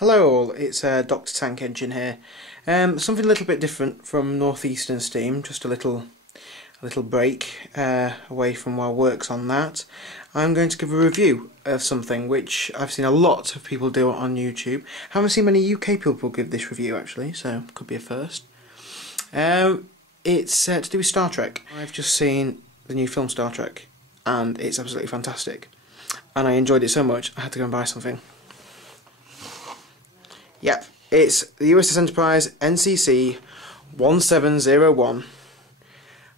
Hello all, it's Dr. Tank Engine here. Something a little bit different from Northeastern Steam, just a little break away from our works on that. I'm going to give a review of something which I've seen a lot of people do on YouTube. Haven't seen many UK people give this review actually, so could be a first. It's to do with Star Trek. I've just seen the new film Star Trek and it's absolutely fantastic. And I enjoyed it so much I had to go and buy something. Yep, it's the USS Enterprise NCC-1701,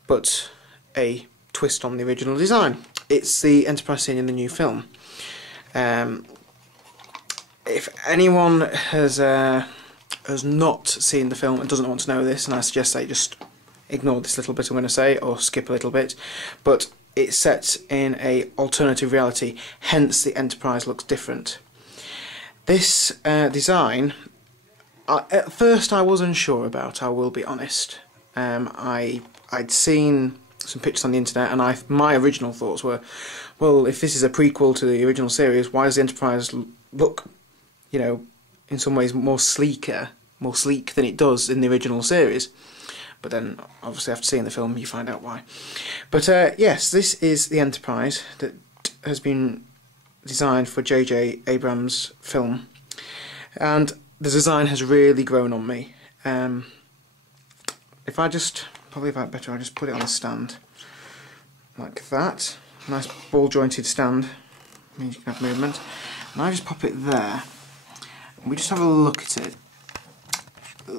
but a twist on the original design. It's the Enterprise seen in the new film. If anyone has not seen the film and doesn't want to know this, and I suggest they just ignore this little bit I'm going to say, or skip a little bit, but it's set in a alternative reality, hence the Enterprise looks different. This design, at first I was unsure about, I will be honest. I'd seen some pictures on the internet and my original thoughts were, well, if this is a prequel to the original series, why does the Enterprise look, you know, in some ways more sleek than it does in the original series? But then, obviously after seeing the film you find out why. But yes, this is the Enterprise that has been designed for J.J. Abrams' film, and the design has really grown on me. If I just put it on a stand like that, nice ball jointed stand, means you can have movement, and I just pop it there and we just have a look at it.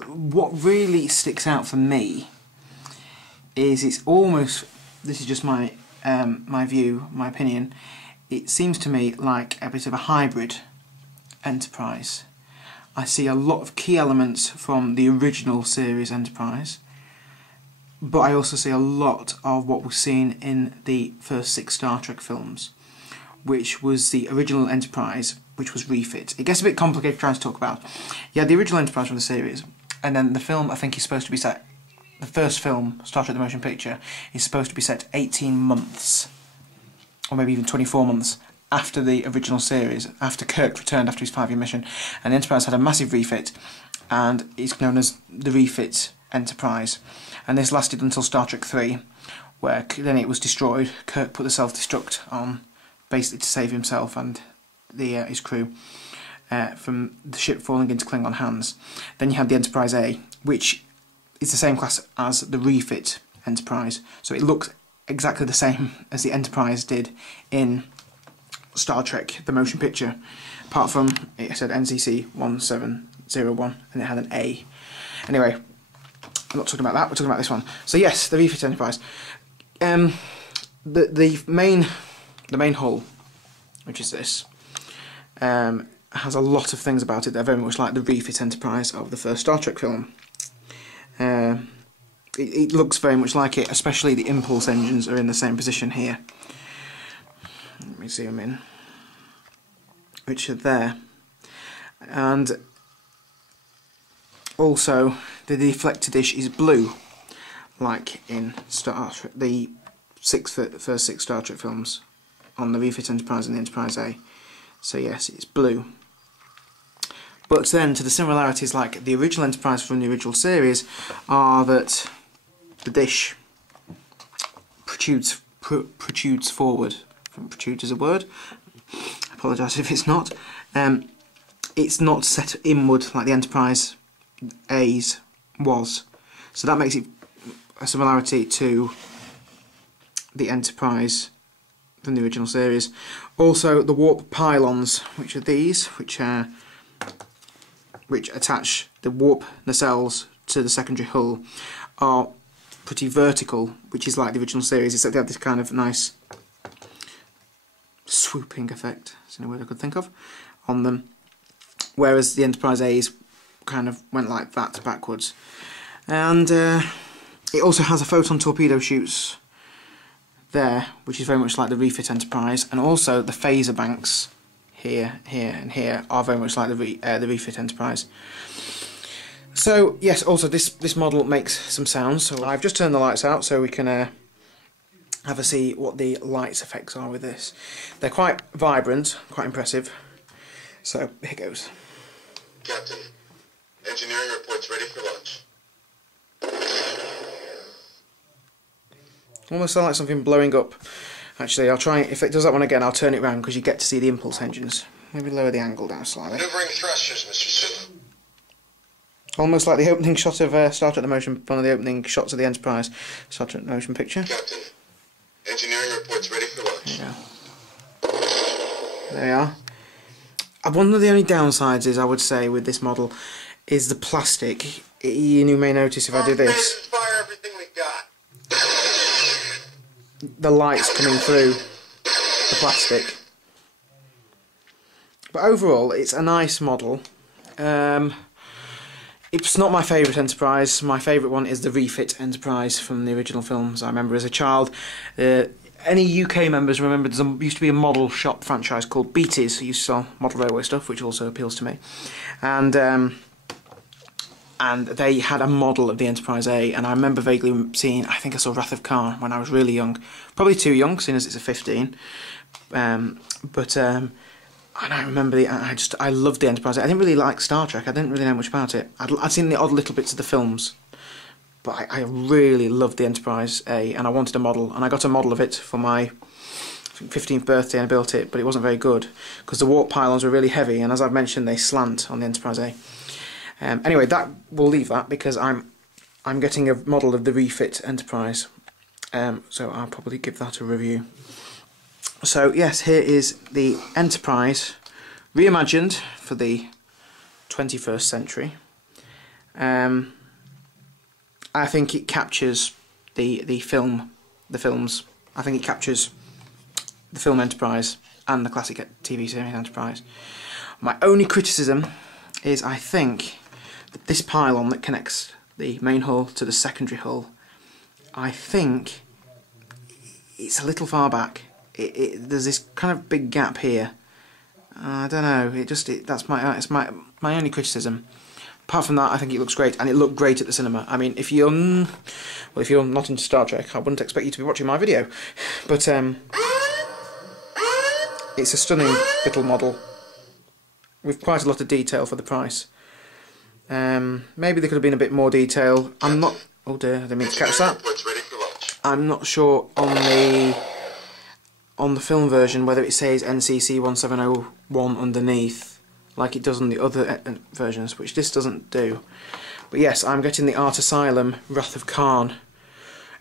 What really sticks out for me is it's almost, this is just my my view, my opinion, it seems to me like a bit of a hybrid Enterprise. I see a lot of key elements from the original series Enterprise, but I also see a lot of what was seen in the first 6 Star Trek films, which was the original Enterprise, which was refit. It gets a bit complicated trying to talk about. Yeah, the original Enterprise from the series, and then the film I think is supposed to be set, the first film, Star Trek the Motion Picture, is supposed to be set 18 months or maybe even 24 months after the original series, after Kirk returned after his 5-year mission, and the Enterprise had a massive refit, and it's known as the refit Enterprise, and this lasted until Star Trek 3, where then it was destroyed. Kirk put the self-destruct on, basically to save himself and his crew from the ship falling into Klingon hands. Then you had the Enterprise A, which is the same class as the refit Enterprise, so it looks exactly the same as the Enterprise did in Star Trek the motion picture, apart from it said NCC-1701 and it had an A. Anyway, I'm not talking about that, we're talking about this one. So yes, the refit Enterprise. The main hull, which is this, has a lot of things about it that are very much like the refit Enterprise of the first Star Trek film. It looks very much like it, especially the impulse engines are in the same position here. Let me zoom in, which are there. And also the deflector dish is blue, like in Star Trek, the first 6 Star Trek films on the refit Enterprise and the Enterprise A. So yes, it's blue. But then to the similarities like the original Enterprise from the original series are that the dish protrudes forward. Protrude is a word. I apologise if it's not. It's not set inward like the Enterprise A's was. So that makes it a similarity to the Enterprise from the original series. Also the warp pylons, which are these, which attach the warp nacelles to the secondary hull, are pretty vertical, which is like the original series, except they have this kind of nice swooping effect, that's the only word I could think of, on them, whereas the Enterprise A's kind of went like that backwards. And it also has a photon torpedo chutes there, which is very much like the refit Enterprise, and also the phaser banks here, here and here are very much like the refit Enterprise. So yes, also this model makes some sounds, so I've just turned the lights out so we can have a see what the lights effects are with this. They're quite vibrant, quite impressive, so here goes. Captain, engineering reports ready for launch. Almost sounds like something blowing up. Actually, I'll try, if it does that one again, I'll turn it around because you get to see the impulse engines. Maybe lower the angle down slightly. Maneuvering thrusters, Mr. Sith. Almost like the opening shot of Star Trek The Motion, one of the opening shots of the Enterprise Star Trek The Motion picture. Captain, engineering reports ready for launch. There we are. One of the only downsides is, I would say, with this model, is the plastic. You may notice if I do this, Fire everything we got. the light's coming through the plastic. But overall, it's a nice model. It's not my favourite Enterprise. My favourite one is the refit Enterprise from the original films. I remember as a child. Any UK members remember there used to be a model shop franchise called Beatties, who used to sell model railway stuff, which also appeals to me. And they had a model of the Enterprise A, and I remember vaguely seeing, I think I saw Wrath of Khan when I was really young. Probably too young, seeing as it's a 15. And I remember I loved the Enterprise. I didn't really like Star Trek. I didn't really know much about it. I'd seen the odd little bits of the films, but I really loved the Enterprise A, and I wanted a model, and I got a model of it for my 15th birthday, and I built it, but it wasn't very good because the warp pylons were really heavy, and as I've mentioned, they slant on the Enterprise A. Anyway, we'll leave that because I'm getting a model of the refit Enterprise, so I'll probably give that a review. So yes, here is the Enterprise reimagined for the 21st century. I think it captures the films. I think it captures the film Enterprise and the classic TV series Enterprise. My only criticism is I think that this pylon that connects the main hull to the secondary hull, I think it's a little far back. There's this kind of big gap here. I don't know. That's my only criticism. Apart from that, I think it looks great, and it looked great at the cinema. I mean, if you're not into Star Trek, I wouldn't expect you to be watching my video. But it's a stunning little model with quite a lot of detail for the price. Maybe there could have been a bit more detail. I'm not. Oh dear, I didn't mean to catch that. I'm not sure on the film version whether it says NCC-1701 underneath like it does on the other versions, which this doesn't do. But yes, I'm getting the Art Asylum Wrath of Khan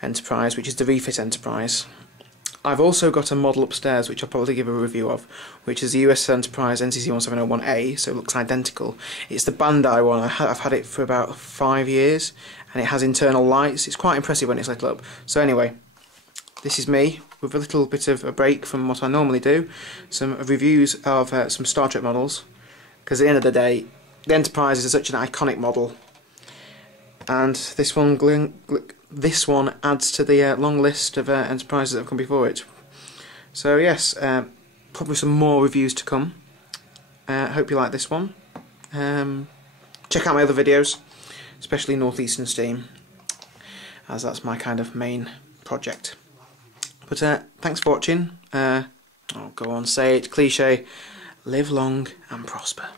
Enterprise, which is the refit Enterprise. I've also got a model upstairs which I'll probably give a review of, which is the USS Enterprise NCC-1701A, so it looks identical. It's the Bandai one. I've had it for about 5 years, and it has internal lights. It's quite impressive when it's lit up. So anyway, this is me with a little bit of a break from what I normally do, some reviews of some Star Trek models, because at the end of the day, the Enterprise is such an iconic model, and this one adds to the long list of Enterprises that have come before it. So yes, probably some more reviews to come. Hope you like this one. Check out my other videos, especially Northeastern Steam, as that's my kind of main project. But thanks for watching. I'll go on, say it, cliche, live long and prosper.